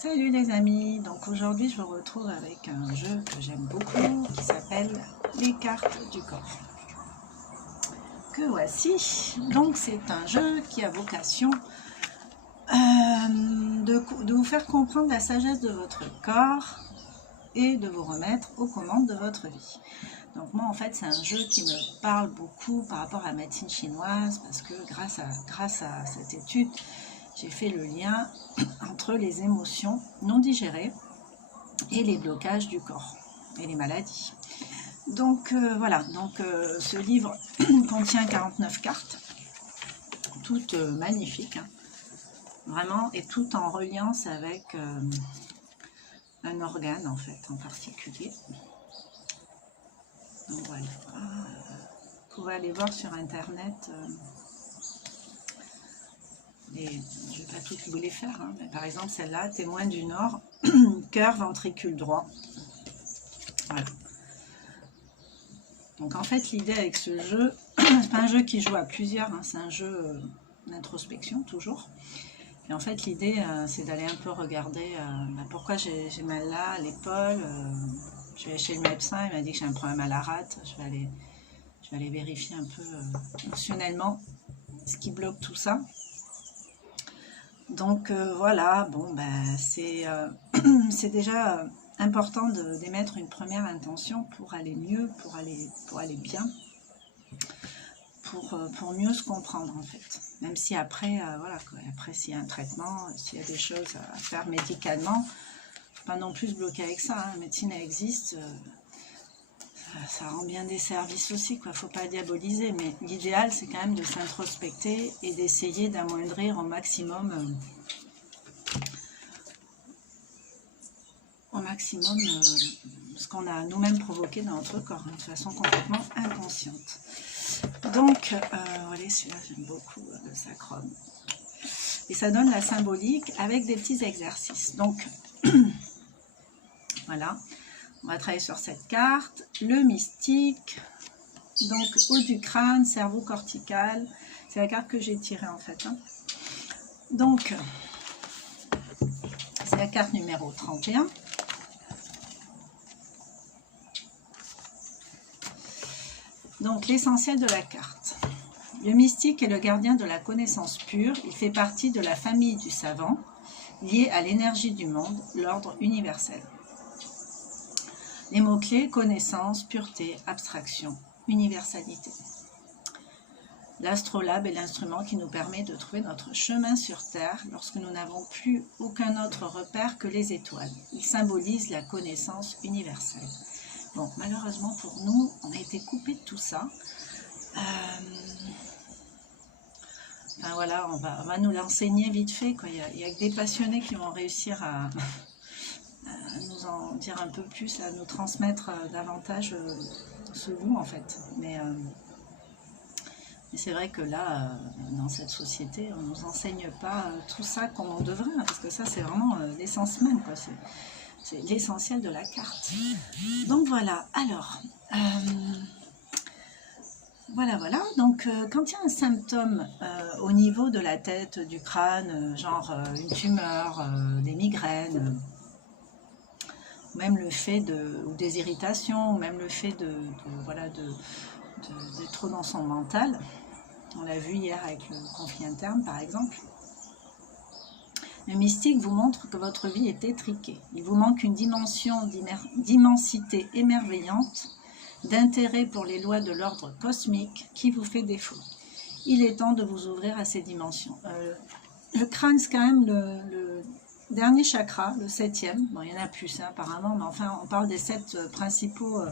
Salut les amis, donc aujourd'hui je vous retrouve avec un jeu que j'aime beaucoup qui s'appelle les cartes du corps. Que voici, donc c'est un jeu qui a vocation de vous faire comprendre la sagesse de votre corps et de vous remettre aux commandes de votre vie. Donc moi en fait c'est un jeu qui me parle beaucoup par rapport à la médecine chinoise parce que grâce à cette étude, j'ai fait le lien entre les émotions non digérées et les blocages du corps et les maladies. Donc voilà, ce livre contient 49 cartes, toutes magnifiques, hein, vraiment, et toutes en reliance avec un organe en fait en particulier. Donc voilà, vous pouvez aller voir sur internet. Je ne vais pas toutes vous les faire, hein, mais par exemple celle-là, témoin du Nord, cœur, ventricule droit. Voilà. Donc en fait l'idée avec ce jeu, c'est pas un jeu qui joue à plusieurs, hein, c'est un jeu d'introspection toujours. Et en fait l'idée c'est d'aller un peu regarder pourquoi j'ai mal là, à l'épaule. Je vais chez le médecin, il m'a dit que j'ai un problème à la rate. Je vais aller vérifier un peu émotionnellement ce qui bloque tout ça. Donc voilà, bon ben c'est déjà important d'émettre une première intention pour aller mieux, pour aller bien, pour mieux se comprendre en fait. Même si après, voilà, après s'il y a un traitement, s'il y a des choses à faire médicalement, pas non plus se bloquer avec ça, hein. La médecine elle existe, ça rend bien des services aussi, quoi. Faut pas diaboliser, mais l'idéal c'est quand même de s'introspecter et d'essayer d'amoindrir au maximum ce qu'on a nous-mêmes provoqué dans notre corps, hein, de façon complètement inconsciente. Donc, voilà, celui-là j'aime beaucoup, le sacrum. Et ça donne la symbolique avec des petits exercices. Donc, voilà, on va travailler sur cette carte. Le mystique, donc haut du crâne, cerveau cortical. C'est la carte que j'ai tirée en fait, hein. Donc, c'est la carte numéro 31. Donc l'essentiel de la carte. Le mystique est le gardien de la connaissance pure. Il fait partie de la famille du savant, lié à l'énergie du monde, l'ordre universel. Les mots-clés, connaissance, pureté, abstraction, universalité. L'astrolabe est l'instrument qui nous permet de trouver notre chemin sur Terre lorsque nous n'avons plus aucun autre repère que les étoiles. Il symbolise la connaissance universelle. Bon, malheureusement pour nous, on a été coupé de tout ça. Enfin voilà, on va nous l'enseigner vite fait, quoi. Il y a que des passionnés qui vont réussir à nous en dire un peu plus, à nous transmettre davantage ce goût en fait. Mais c'est vrai que là, dans cette société, on ne nous enseigne pas tout ça comme on devrait, hein, parce que ça c'est vraiment l'essence même, quoi. C'est l'essentiel de la carte. Donc voilà, alors, voilà. Donc quand il y a un symptôme au niveau de la tête, du crâne, genre une tumeur, des migraines, même le fait ou des irritations, ou même le fait d'être trop dans son mental, on l'a vu hier avec le conflit interne par exemple. Le mystique vous montre que votre vie est étriquée. Il vous manque une dimension d'immensité émerveillante, d'intérêt pour les lois de l'ordre cosmique qui vous fait défaut. Il est temps de vous ouvrir à ces dimensions. Le crâne, c'est quand même le dernier chakra, le 7e. Bon, il y en a plus, hein, apparemment, mais enfin, on parle des 7 principaux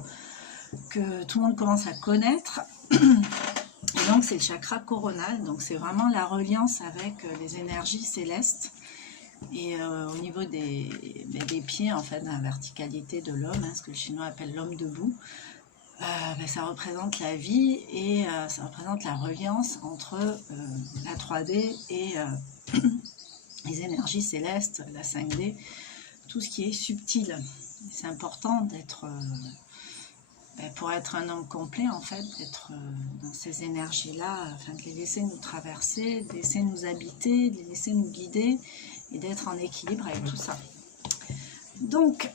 que tout le monde commence à connaître. Et donc, c'est le chakra coronal. Donc, c'est vraiment la reliance avec les énergies célestes. Et au niveau des pieds, en fait, la verticalité de l'homme, hein, ce que le chinois appelle l'homme debout, ça représente la vie et ça représente la reliance entre la 3D et les énergies célestes, la 5D, tout ce qui est subtil. C'est important d'être, pour être un homme complet, en fait, d'être dans ces énergies-là, afin de les laisser nous traverser, de les laisser nous habiter, de les laisser nous guider, et d'être en équilibre avec tout ça. Donc,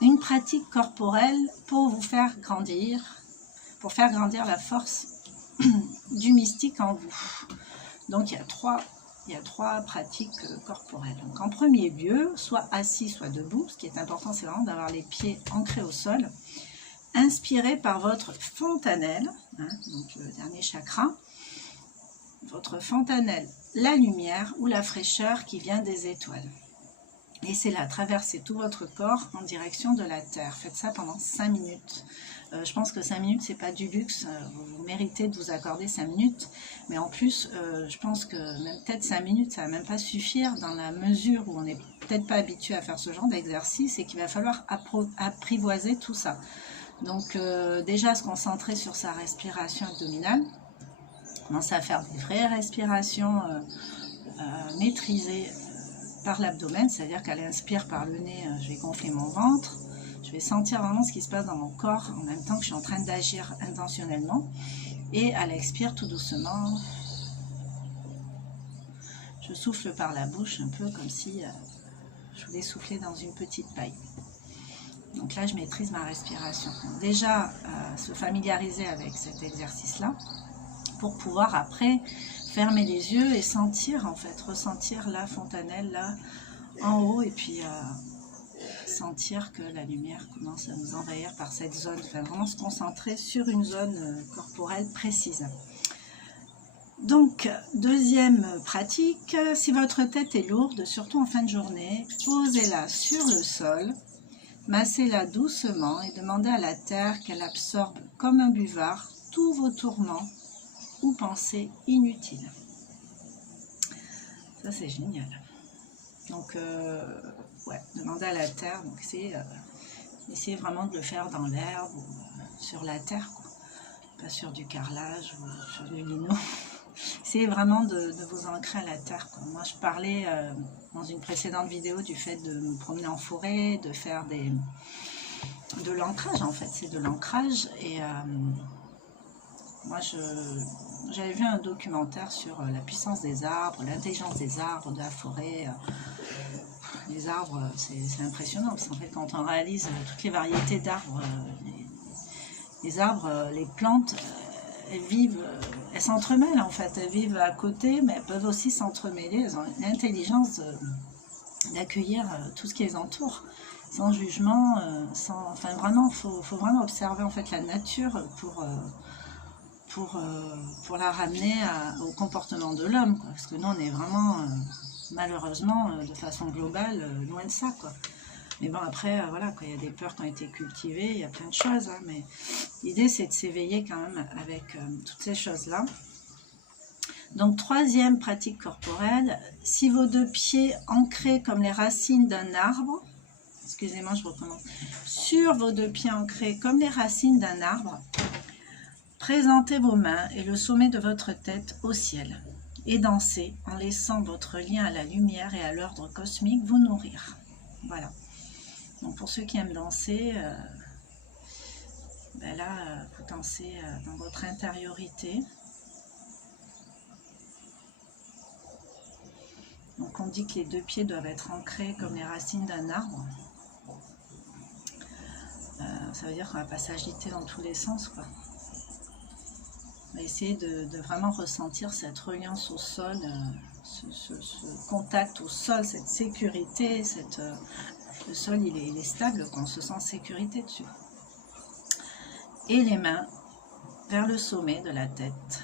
une pratique corporelle pour vous faire grandir, pour faire grandir la force du mystique en vous. Donc, il y a trois pratiques corporelles. Donc, en premier lieu, soit assis, soit debout. Ce qui est important, c'est vraiment d'avoir les pieds ancrés au sol. Inspirez par votre fontanelle, donc le dernier chakra, votre fontanelle, la lumière ou la fraîcheur qui vient des étoiles. Laissez-la traverser tout votre corps en direction de la terre. Faites ça pendant 5 minutes. Je pense que 5 minutes, c'est pas du luxe. Vous méritez de vous accorder 5 minutes. Mais en plus, je pense que même peut-être 5 minutes, ça va même pas suffire dans la mesure où on n'est peut-être pas habitué à faire ce genre d'exercice et qu'il va falloir apprivoiser tout ça. Donc déjà, se concentrer sur sa respiration abdominale. Commencer à faire des vraies respirations maîtrisées par l'abdomen, c'est-à-dire qu'elle inspire par le nez, je vais gonfler mon ventre, je vais sentir vraiment ce qui se passe dans mon corps en même temps que je suis en train d'agir intentionnellement, et elle expire tout doucement, je souffle par la bouche un peu comme si je voulais souffler dans une petite paille. Donc là je maîtrise ma respiration. Donc déjà se familiariser avec cet exercice-là pour pouvoir après fermer les yeux et sentir, en fait, ressentir la fontanelle là en haut et puis sentir que la lumière commence à nous envahir par cette zone. Enfin, vraiment se concentrer sur une zone corporelle précise. Donc, deuxième pratique, si votre tête est lourde, surtout en fin de journée, posez-la sur le sol, massez-la doucement et demandez à la terre qu'elle absorbe comme un buvard tous vos tourments ou pensées inutiles. Ça, c'est génial. Donc, ouais, demander à la terre, donc c'est essayer vraiment de le faire dans l'herbe ou sur la terre, quoi. Pas sur du carrelage ou sur du lino. Essayez vraiment de vous ancrer à la terre, quoi. Moi, je parlais dans une précédente vidéo du fait de me promener en forêt, de faire de l'ancrage, en fait. C'est de l'ancrage et moi, j'avais vu un documentaire sur la puissance des arbres, l'intelligence des arbres, de la forêt. Les arbres, c'est impressionnant, parce qu'en fait, quand on réalise toutes les variétés d'arbres, les arbres, les plantes, elles vivent, elles s'entremêlent en fait, elles vivent à côté, mais elles peuvent aussi s'entremêler, elles ont l'intelligence d'accueillir tout ce qui les entoure, sans jugement, enfin vraiment, faut vraiment observer en fait la nature pour la ramener au comportement de l'homme, parce que nous on est vraiment malheureusement de façon globale loin de ça, quoi. Mais bon, après voilà, il y a des peurs qui ont été cultivées, il y a plein de choses, hein, mais l'idée c'est de s'éveiller quand même avec toutes ces choses là. Donc troisième pratique corporelle, si vos deux pieds ancrés comme les racines d'un arbre, excusez-moi je recommence, sur vos deux pieds ancrés comme les racines d'un arbre, présentez vos mains et le sommet de votre tête au ciel et dansez en laissant votre lien à la lumière et à l'ordre cosmique vous nourrir. Voilà. Donc pour ceux qui aiment danser, ben là, vous dansez dans votre intériorité. Donc on dit que les deux pieds doivent être ancrés comme les racines d'un arbre. Ça veut dire qu'on ne va pas s'agiter dans tous les sens, quoi. On va essayer de vraiment ressentir cette reliance au sol, ce contact au sol, cette sécurité, le sol il est stable, on se sent en sécurité dessus. Et les mains vers le sommet de la tête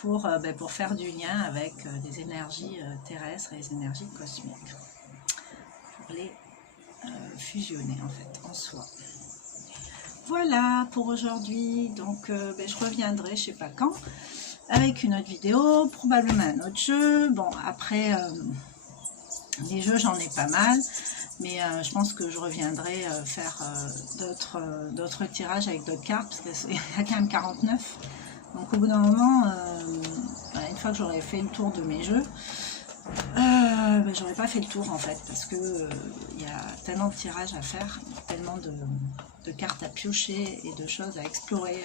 pour faire du lien avec des énergies terrestres et les énergies cosmiques, pour les fusionner en fait en soi. Voilà pour aujourd'hui, donc je reviendrai, je sais pas quand, avec une autre vidéo, probablement un autre jeu. Bon, après, les jeux, j'en ai pas mal, mais je pense que je reviendrai faire d'autres tirages avec d'autres cartes, parce qu'il y a quand même 49. Donc au bout d'un moment, une fois que j'aurai fait le tour de mes jeux, j'aurais pas fait le tour en fait, parce que il y a tellement de tirages à faire, tellement de cartes à piocher et de choses à explorer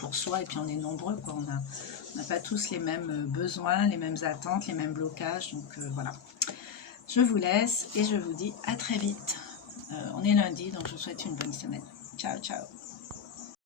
pour soi, et puis on est nombreux, quoi. On n'a pas tous les mêmes besoins, les mêmes attentes, les mêmes blocages, donc voilà. Je vous laisse et je vous dis à très vite. On est lundi, donc je vous souhaite une bonne semaine. Ciao, ciao.